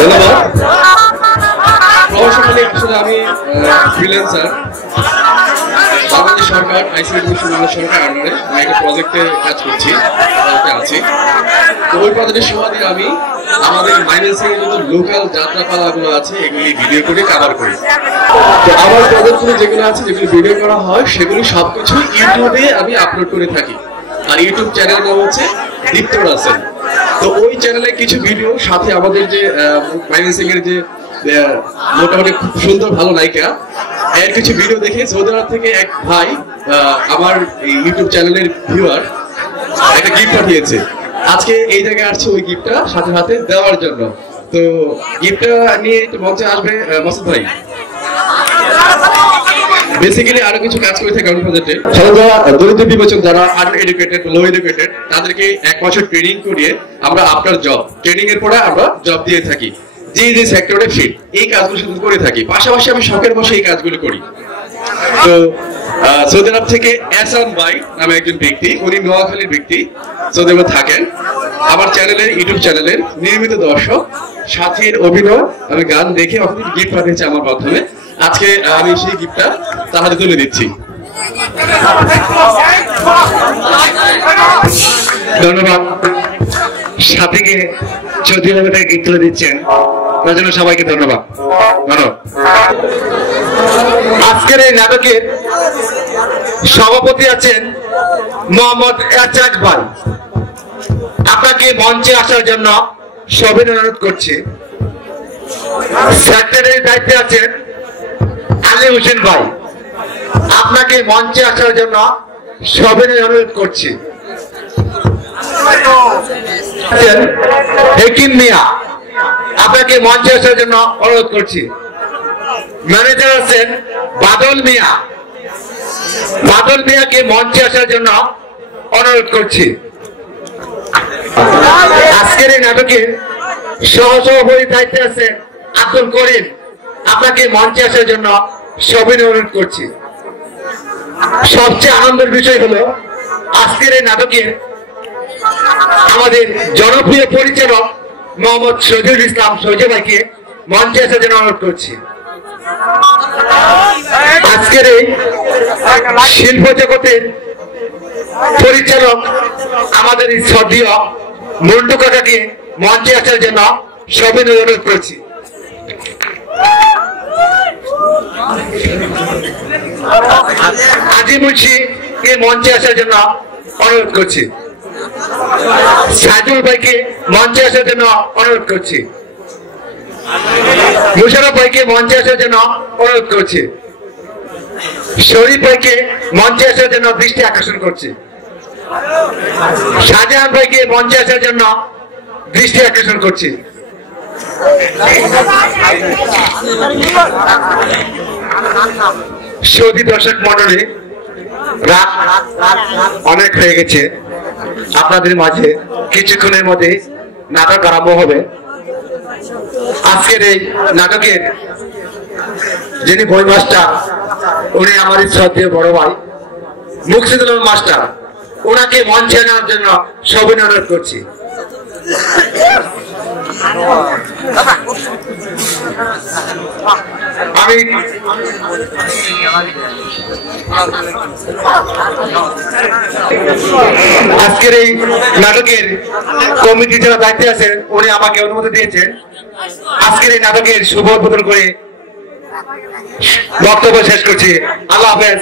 ধন্যবাদ। প্রফেশনালি আসলে আমি ফ্রিল্যান্সার। বাংলাদেশ সরকার আইসিটি বিশ্ববিদ্যালয় সরকার আন্ডারে আমি একটা প্রজেক্টে কাজ করছি, আছি। তো ওই প্রজেক্টের সময় আমি আমাদের ময়মনসিংহের যত লোকাল যাত্রাপালাগুলো আছে এগুলি ভিডিও করে কভার করি। তো আমার প্রজেক্টগুলো যেগুলো আছে, যেগুলো ভিডিও করা হয়, সেগুলি সবকিছু ইউটিউবে আমি আপলোড করে থাকি। আর ইউটিউব চ্যানেল নাম হচ্ছে দীপ্ত রাসেল। তো ওই চ্যানেলে কিছু ভিডিও, সাথে আমাদের যে ময়মনসিংহের যে মোটামুটি খুব সুন্দর ভালো নায়িকা, এর কিছু ভিডিও দেখে সৌদি আরব থেকে এক ভাই আমার ইউটিউব চ্যানেলের ভিউয়ার একটা গিফট পাঠিয়েছে। আজকে এই জায়গায় আসছে ওই গিফটটা সাথে সাথে দেওয়ার জন্য। তো গিফটটা নিয়ে একটু মঞ্চে আসবে মাসুদ ভাই। বেসিক্যালি আরো কিছু কাজ করে থাকে আমাদের প্রজেক্টে। সাধারণত দরিদ্র বিবেচক যারা আনএডুকেটেড, লো এডুকেটেড, তাদেরকে 1 বছর ট্রেনিং করিয়ে আমরা আফটার জব, ট্রেনিং এর পরে আমরা জব দিয়ে থাকি। যে যে সেক্টরে ফিট এই কাজগুলো শুধু করে থাকি। পাশাপাশি আমি শখের বসে এই কাজগুলো করি। তো সৌদি আরব থেকে এহসান ভাই নামে একজন ব্যক্তি, উনি নোয়াখালীর ব্যক্তি, সৌদি আরবে থাকেন। আমার চ্যানেলের, ইউটিউব চ্যানেলের নিয়মিত দর্শক, সাথীর অভিনয় আমি গান দেখে অনেক গিফট পাঠিয়েছে আমার মাধ্যমে। আজকে আমি সেই গিফটটা তার হাতে তুলে দিচ্ছি। ধন্যবাদ। সাথীকে চৌধুরী থেকে গিফট তুলে দিচ্ছেন, তার জন্য সবাইকে ধন্যবাদ। আজকের এই নাটকের সভাপতি আছেন মোহাম্মদ এরশাদ ভাই। আপনাকে মঞ্চে আসার জন্য সবিনয় অনুরোধ করছি। সেক্রেটারির দায়িত্বে আছেন আলী হোসেন ভাই। আপনাকে মঞ্চে আসার জন্য সবিনয় অনুরোধ করছি। হেকিম মিয়া, আপনাকে মঞ্চে আসার জন্য অনুরোধ করছি। ম্যানেজার আছেন বাদল মিয়া। বাদল মিয়াকে মঞ্চে আসার জন্য অনুরোধ করছি। আজকের এই নাটকের সহসভাপতি দায়িত্বে আছেন আব্দুল করিম। আপনাকে মঞ্চে আসার জন্য সবিনয় অনুরোধ করছি। সবচেয়ে আনন্দের বিষয় হলো আজকের এই নাটকের আমাদের জনপ্রিয় পরিচালক মোহাম্মদ শহীদুল ইসলাম সৌজে ভাইকে মঞ্চে আসার জন্য অনুরোধ করছি। আজকের এই শিল্প জগতের পরিচালক আমাদের শ্রদ্ধেয় মন্টু কাকাকে মঞ্চে আসার জন্য সবিনয় অনুরোধ করছি। আজি মুন্সিকে মঞ্চে আসার জন্য অনুরোধ করছি। সাজুল ভাইকে মঞ্চে আসার জন্য অনুরোধ করছি। মুশারফ ভাইকে মঞ্চে আসার জন্য অনুরোধ করছি। শরীফ ভাইকে মঞ্চে আসার জন্য দৃষ্টি আকর্ষণ করছি। শাহজাহান ভাইকে মঞ্চে আসার জন্য দৃষ্টি আকর্ষণ করছি। সৌদি দর্শক মন্ডলী, রাত অনেক হয়ে গেছে। আপনাদের মাঝে কিছুক্ষণের মধ্যে নাটক আরম্ভ হবে। আজকের এই নাটকের যিনি বই মাস্টার, উনি আমার শ্রদ্ধেয় বড় ভাই মুকসিদুল মাস্টার। ওনাকে মঞ্চে আনার জন্য সবিনয় অনুরোধ করছি। আমি আজকের এই নাটকের কমিটি যারা দায়িত্বে আছেন, উনি আমাকে অনুমতি দিয়েছেন আজকের এই নাটকের শুভ উদ্বোধন করে বক্তব্য শেষ করছি। আল্লাহ হাফেজ।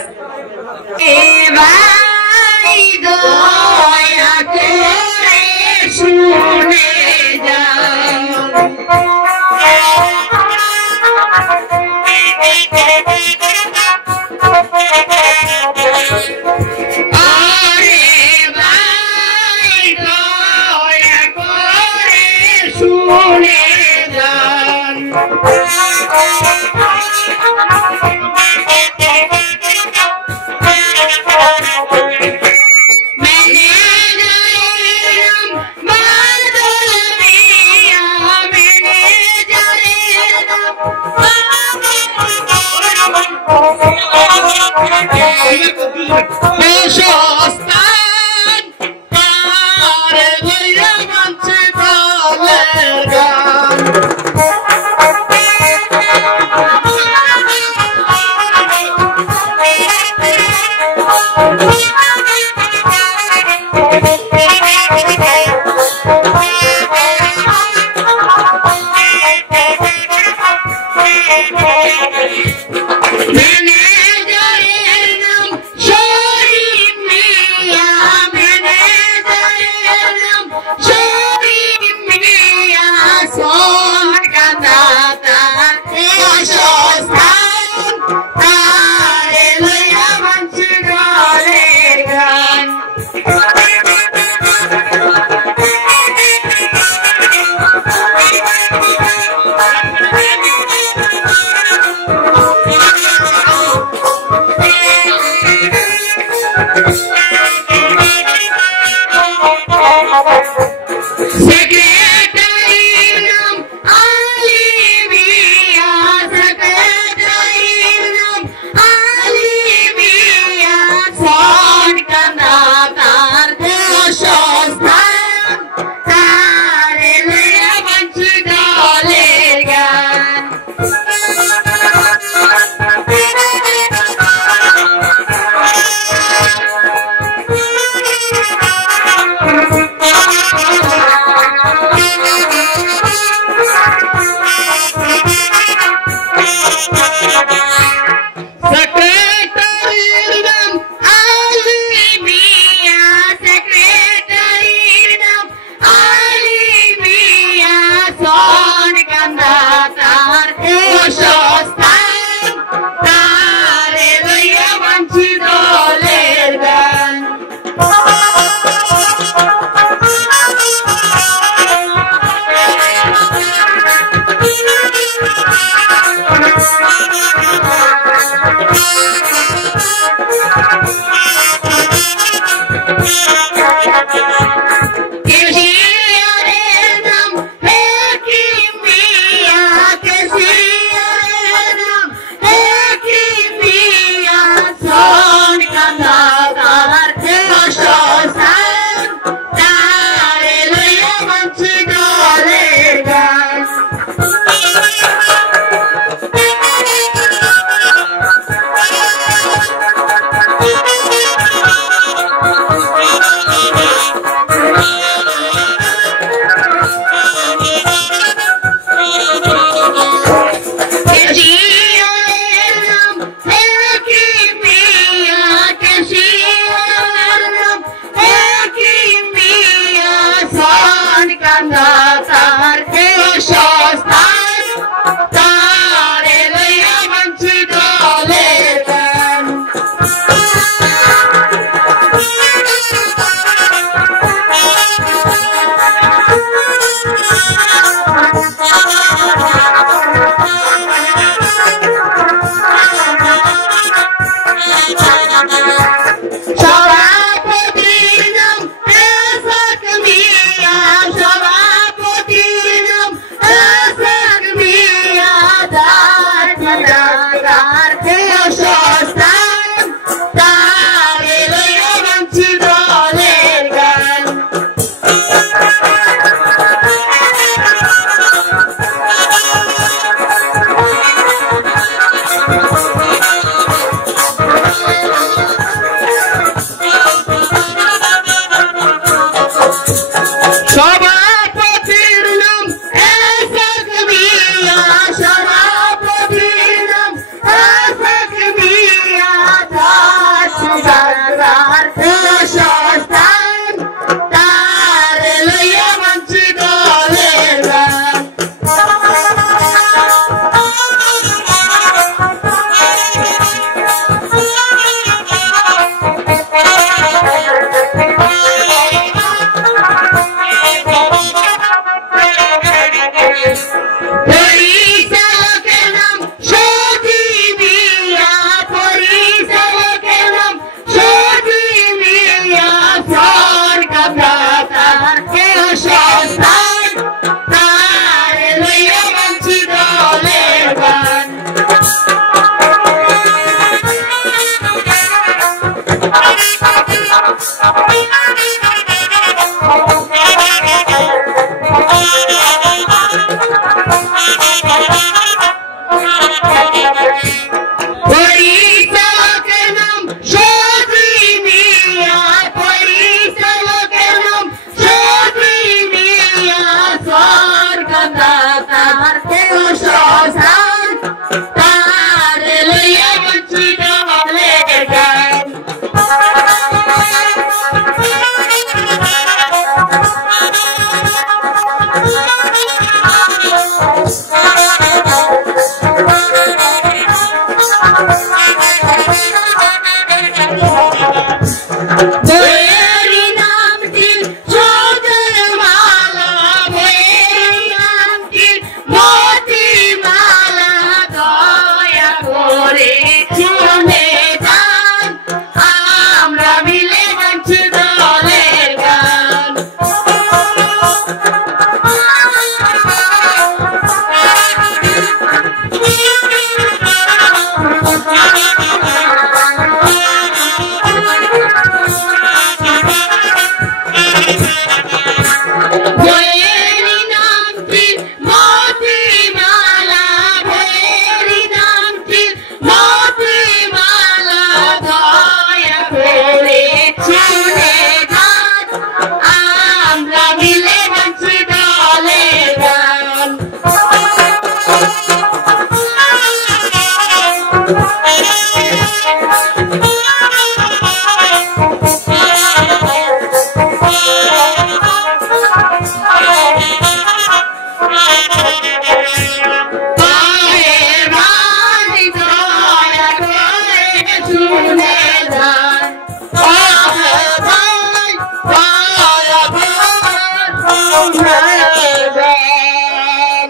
मैंने পরিচালকের নাম সতী মিয়া, পরিচালকের নাম সতী মিয়া, স্বর্গদাতা তার কেহ সন্তান, তার লইয়া বাঁচি দলের গান। পরিচালকের নাম সতী মিয়া, পরিচালকের নাম সতী মিয়া, স্বর্গদাতা তার কেহ সন্তান, তার লইয়া বাঁচি দলের গান। বইয়েরই নামটি সজনমালা, বইয়েরই নামটি মতিমালা, দয়া করে শুনে যান, আমরা মিলে গাইছি দলের গান। বইয়েরই নামটি মতিমালা, বইয়েরই নামটি মতিমালা, দয়া করে শুনে যান, আমরা মিলে গাইছি দলের গান। পায়ের মাঝি দয়া করে শুনে যান, পায়ে ভাই দয়া করে শুনে যান।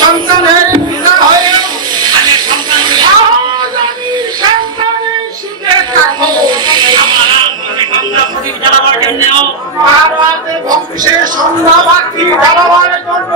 সন্তানের পিতা হয়ে বংশের সন্ধ্যা বাকি জ্বালাবার জন্য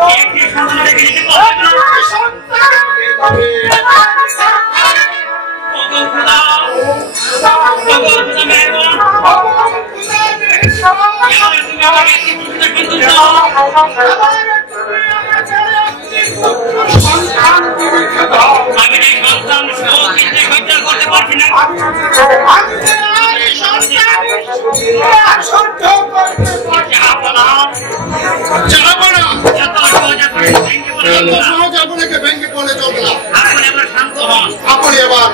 ব্যাংকে বলে চলবে না। আপনি এবার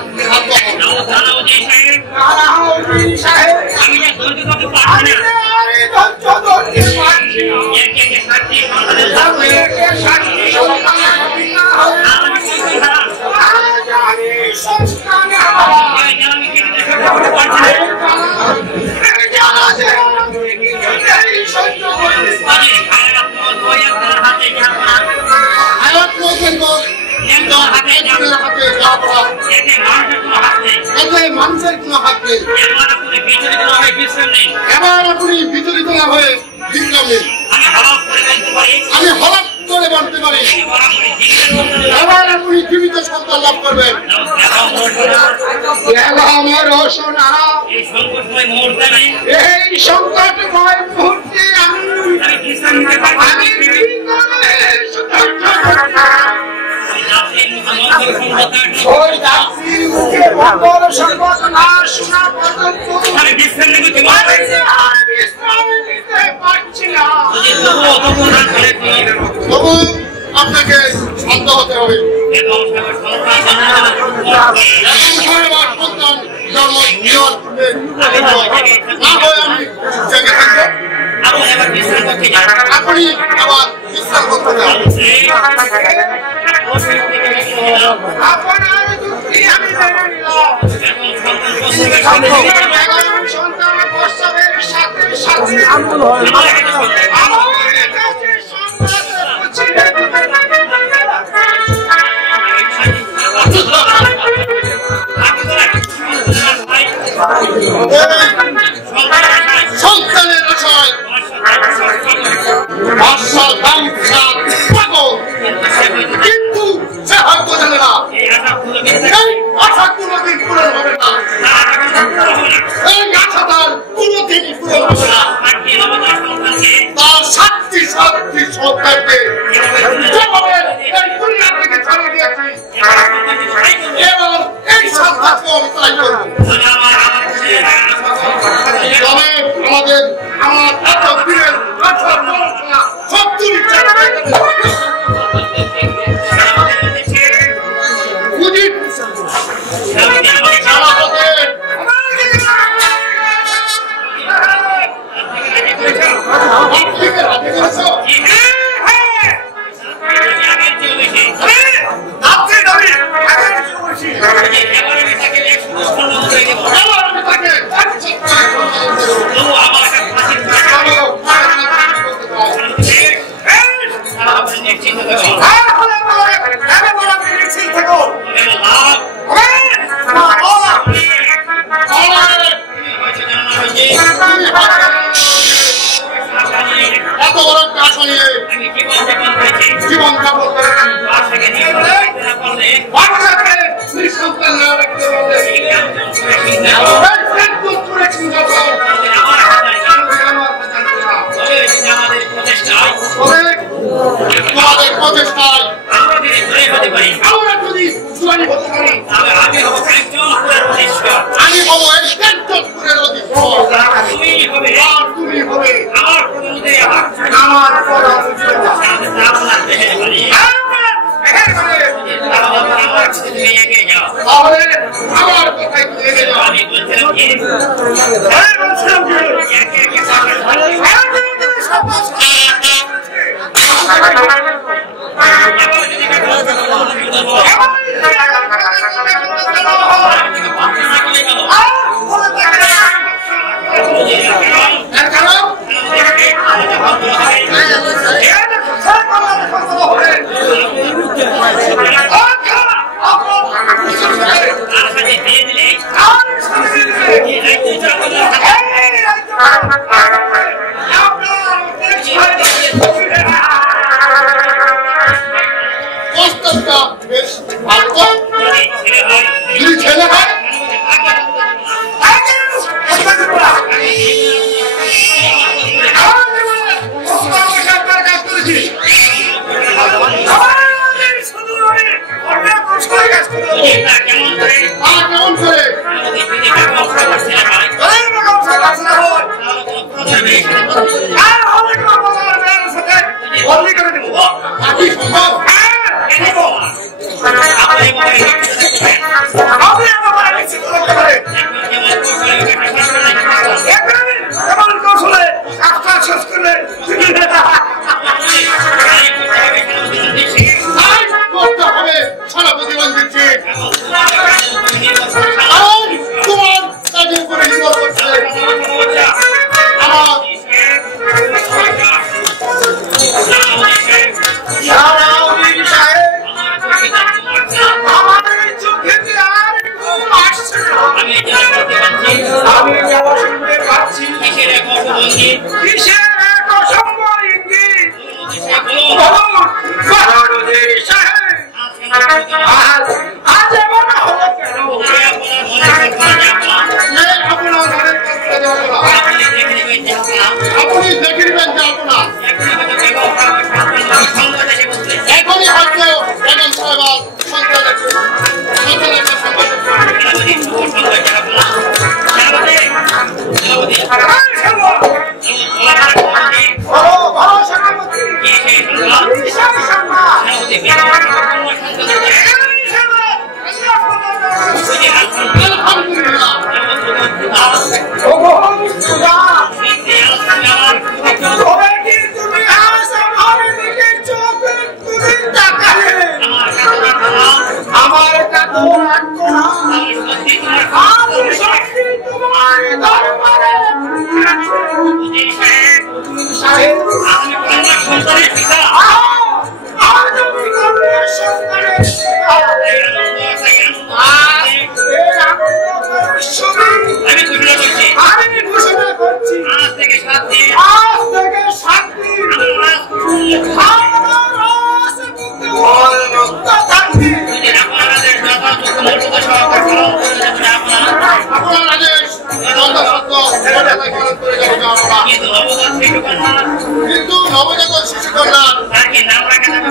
মানুষের কোনো হাত নেই। এবার আপনি বিচলিত না হয়ে বিশ্রাম নিন। আমি হঠাৎ করে বলতে পারি এবার আপনি জীবিত সন্তান লাভ করবেন। এই সংকটময় মুহূর্তে আমি সন্তান জন্ম দেওয়ার না হয় আমি জেগে থাকবো, আপনি আবার বিশ্রাম করতে যান। সন্তানের আশায় বাদশা গামছা পাগল, কিন্তু সে হয়তো জানে না এই আশা কোনোদিন পূরণ হবে না, এই আশা তার কোনোদিনই পূরণ হবে না। তার সাতটি সন্তানকে যেভাবে এই দুনিয়া থেকে ছাড়িয়ে দিয়েছি, এবার এই সন্তানকে আমি তাই করবো। তবে আমার এত বীরের এত বড় কাজ নিয়ে জীবন যাপন করেছি, তোমাদের প্রচেষ্টায় আমরা যদি চূড়ানি হতে পারি, আমি হবো এই কেন্দ্রপুরের অধিকার, আর তুমি হবে আমার তাহলে আমার কথাই তুমি এগিয়ে যাও। আমি বলছিলাম ছেলে হয় কেমন করে Thank you. কিন্তু নবজাতক শিশু কন্যা তার কি নাম রাখা যাবে?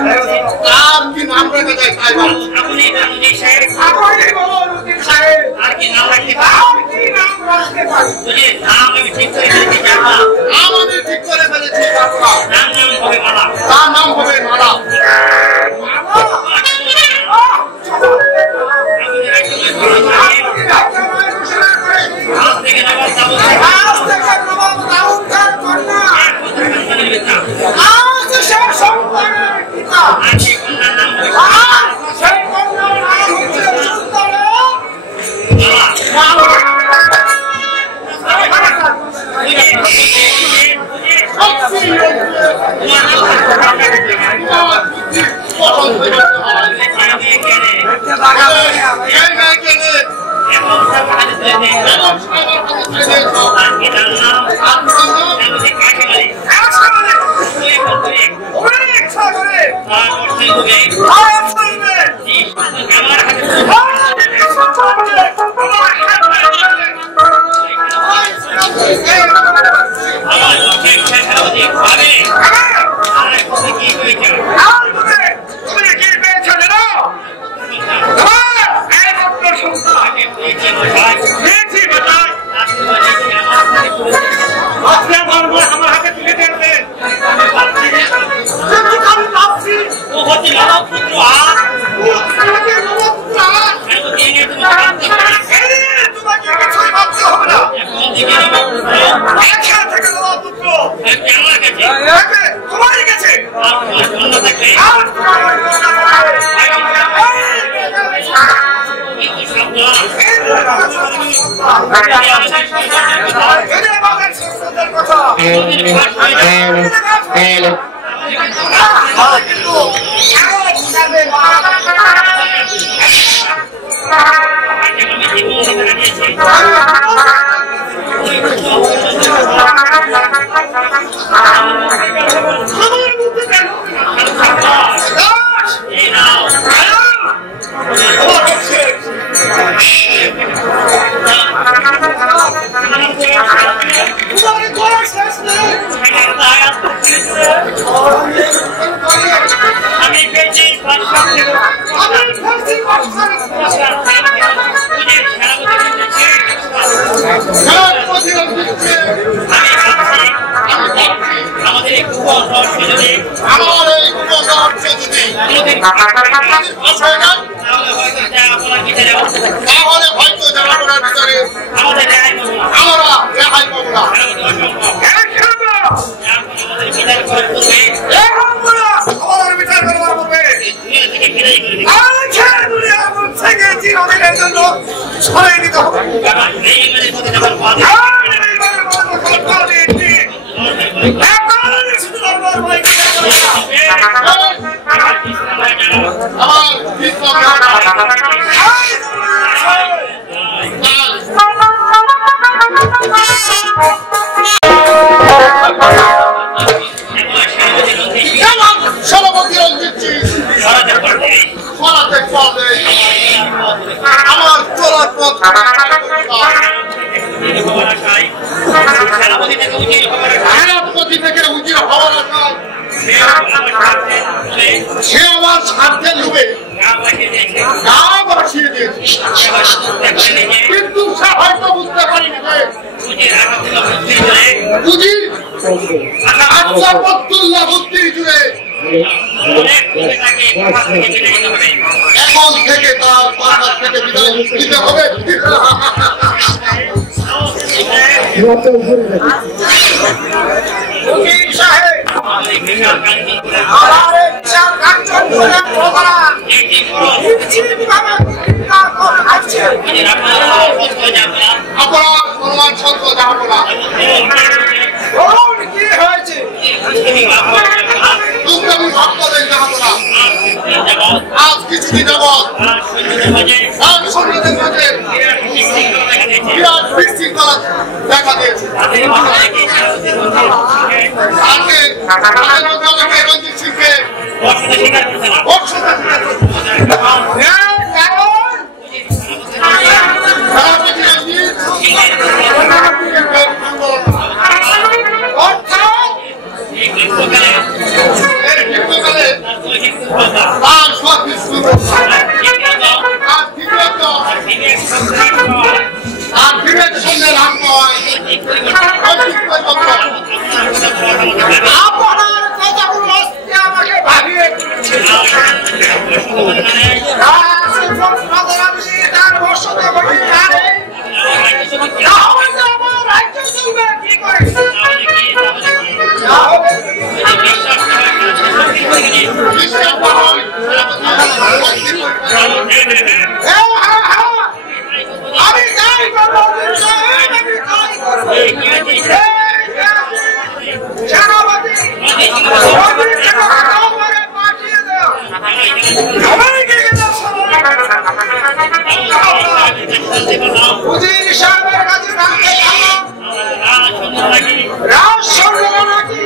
আর কি নাম রাখা যায় তাই বলো। আপনি অনুযায়ী সাহেব আপনি বলো রুটিন সাহেব আর কি নাম রাখতে পারেন? আর কি নাম রাখতে পারি? বুঝে নাম আমি ঠিক করে ফেলেছি জানবা। আমাদের ঠিক করে ফেলেছি বাবা। নাম নাম হবে মালা। তার নাম হবে মালা। আজ থেকে নবাব দাবো আজ থেকে নবাব দাউদ খান কন্যা আজ সে সন্তানের পিতা আর কি কন্যার নাম হবে আর সেই কন্যার নাম হচ্ছে সুন্দরা মালা। মালা। বুঝে শক্তি তোমার নাম তোমার বুদ্ধি পছন্দ করতে হয়। এই মেয়েকে নিয়ে এবং সব হাতে তুলে দেয়। বেগম সাহেবের কাছে ছেড়ে দিয়েছ। আর কি তার নাম? আর তোমার নাম? নাম হচ্ছে কাশিমালি। একসাথে তুই বলতে অনেক সাগরে তার অর্থই হবে আয়াত করবে। এই সন্তান আমার হাতে তুলে দেয়। আমার লক্ষ্যে ইচ্ছা সারাবতী ভাবে আর এখন কি হয়েছে? তাকে পেয়েছে মশাই। আমার হাতে তুলে দেবেন ও হচ্ছে নবাব পুত্র আর সারাবতী এনে তোমাকে আনতে হবে। তোমাকে কিছুই ভাবতে হবে না। এখন থেকে নবাব পুত্র এখান থেকে নবাব পুত্র থাকবে আমার কাছে। তোমারই কাছে আর তোমার কন্যা থাকবে আর তোমার এই কি সাবধান। এদের বাবার সুন্দর কথা কিন্তু আমি পেয়েছি আমাদের এই কুকুর যদি আমার এই উপকার যদি কোনোদিন আসায় না তাহলে হয়তো যা আপনার ভিতরে তাহলে হয়তো জানানোর ভিতরে আমাদের রেহাই পাবো না। আমরা রেহাই পাবো না। আমাদের বিচার করে করবে আমাদের বিচার করবার পূর্বে দুনিয়া থেকে বিদায় করে দিবে। আচ্ছা দুনিয়ার মন থেকে চিরদিনের জন্য সরাই দিতে হবে। কারণ এই ইংরেজি মধ্যে যখন বাদ আমার সভাপতি রঞ্জিতজি সরাতে পারবে আমার চলার পথ সেনাপতি থেকে উচিত হওয়ার আশায় সে আমার স্বার্থে ডুবে গা ভাসিয়ে দিয়েছে। কিন্তু সে হয়তো বুঝতে পারিনি যে বুঝি আচ্ছা পত্তুল্লাহ বুদ্ধি জুড়ে এখন থেকে তার পাশার থেকে বিদায় দিতে হবে। আপনার অনুমান সত্য জানবো না। কি হয়েছে দুষ্কর্মী ভক্তদের জানবো না। আজ কিছুদিন যাবৎ আর সৈন্যদের মাঝে বিরাট বিশৃঙ্খলা দেখা দিয়েছে। আজকে রঞ্জিত সিংকে অর্থাৎ আপনার কথাগুলো আজকে আমাকে ভাবিয়ে তুলেছে। তার বর্ষতে বসে জানে আমার রাজ্য চলবে কি করে? আমি তাই করবো, আমি তাই করবো। সেনাপতি পাঠিয়ে দাও। উজির সাহেবের কাছে রাজ সরকার নাকি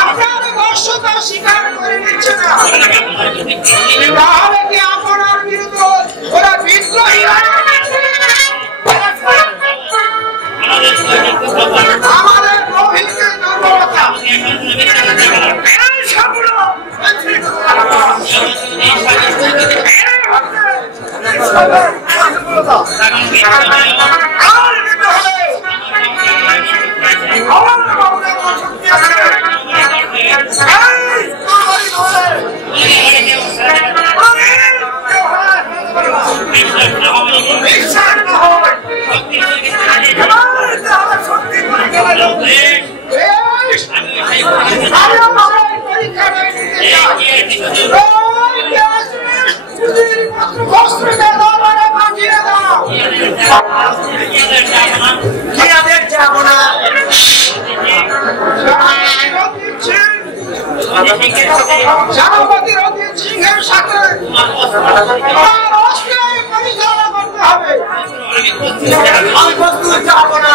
আপনার বর্ষতা স্বীকার করে নিচ্ছে না, তাহলে কি আপনার বিরুদ্ধে ওরা বিদ্রোহী? আমাদের প্রভৃতির দুর্বলতা সেনাপতি রঞ্জিত সিংহের সাথে পরিচালনা করতে হবে। আমি প্রস্তুত যাব না।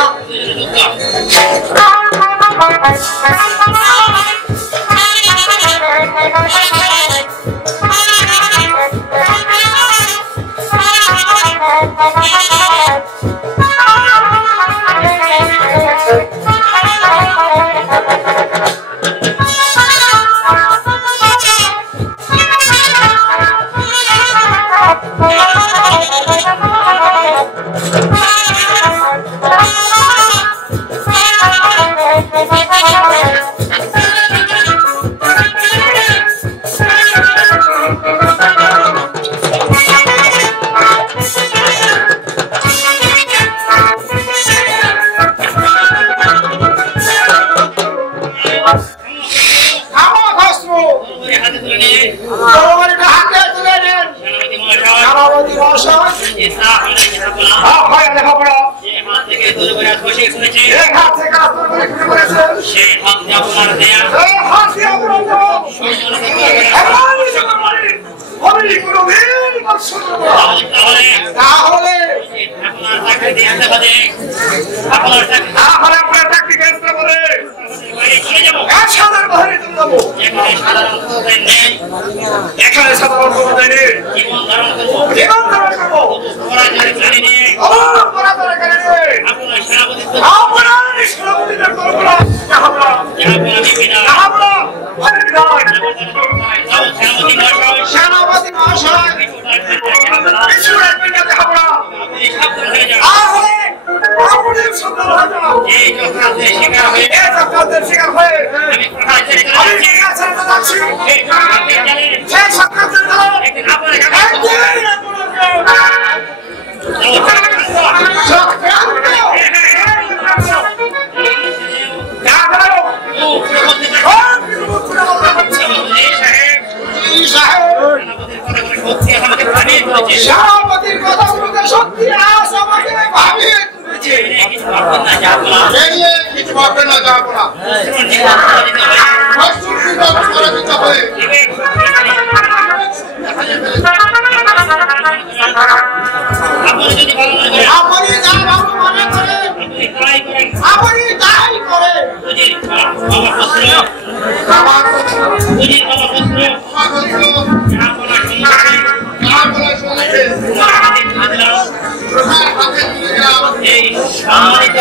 সেনাপতির কথাগুলোতে সত্যি আজ আমাকে ভাবিয়ে তুলেছে। কিছু ভাববেন না, যাবো না। আপনি যা ভালো মনে করেন আপনি তাই করেন। এই সম্মানিত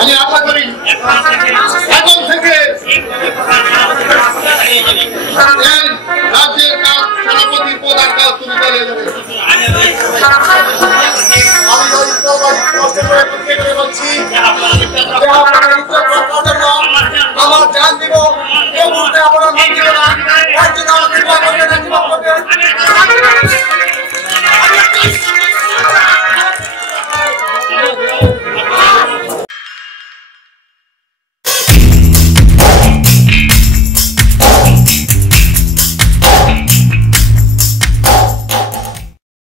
আমি আশা করি এখন থেকে রাজ্যের কাজ সেনাপতির প্রধান কাজ হয়ে যাবে